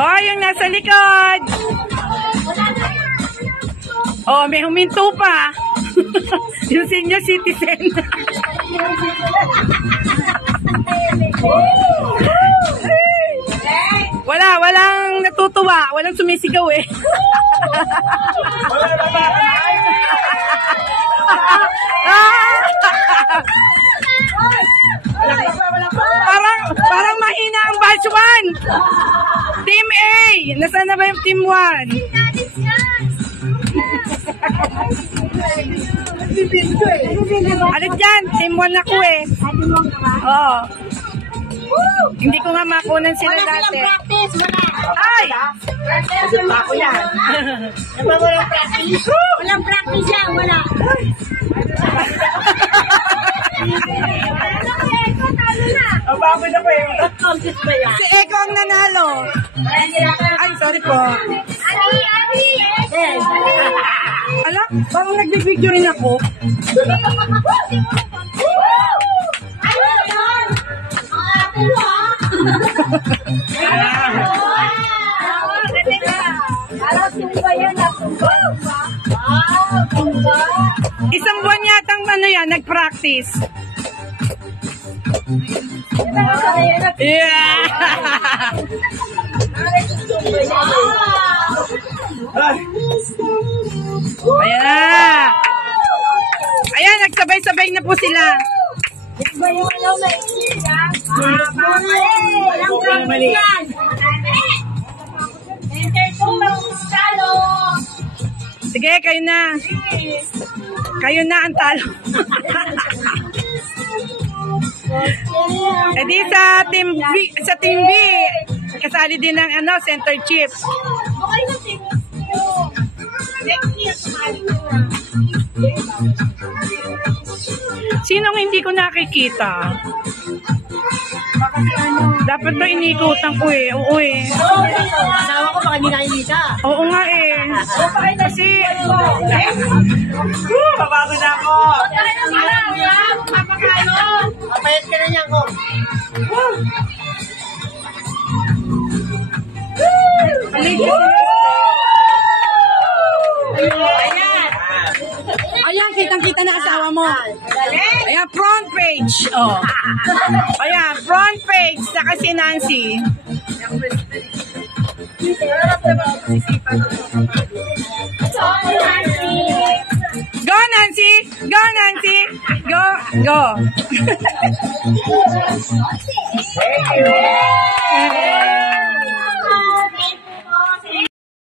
Oh, yung nasa likod. Oh, may huminto pa. Yung senior citizen. Walang natutuwa. Walang sumisigaw eh. Parang mahina ang batch 1. Team A. Nasaan na ba yung team 1? Ano dyan? Team 1 ako eh. Oo. Hindi ko nga makunan sila dati. Ay! Ako yan. Walang practice. Walang practice yan. Wala. Si Eko ang nanalo. Ay, sorry po. Ala, parang nag-video rin ako. Isang buwan yatang ano yan, nag-practice. Yeah! Ayan na! Ayan, nagsabay-sabay na po sila. Sige, kayo na. Kayo na ang talo. Eh di sa team B, kasali din ng center chief. Sinong hindi ko nakikita? Dapat ba inikutan ko eh? Oo eh. Asawa ko baka hindi nakikita. Oo nga eh. Kasi Babago na ako. Papayat ka na niyan ko. ayan, kitang-kita na asawa mo. Ayan, front page. Oh. Ayan, front page. Saka si Nancy. Go, Nancy! Go, Nancy! Go! Go! Thank you.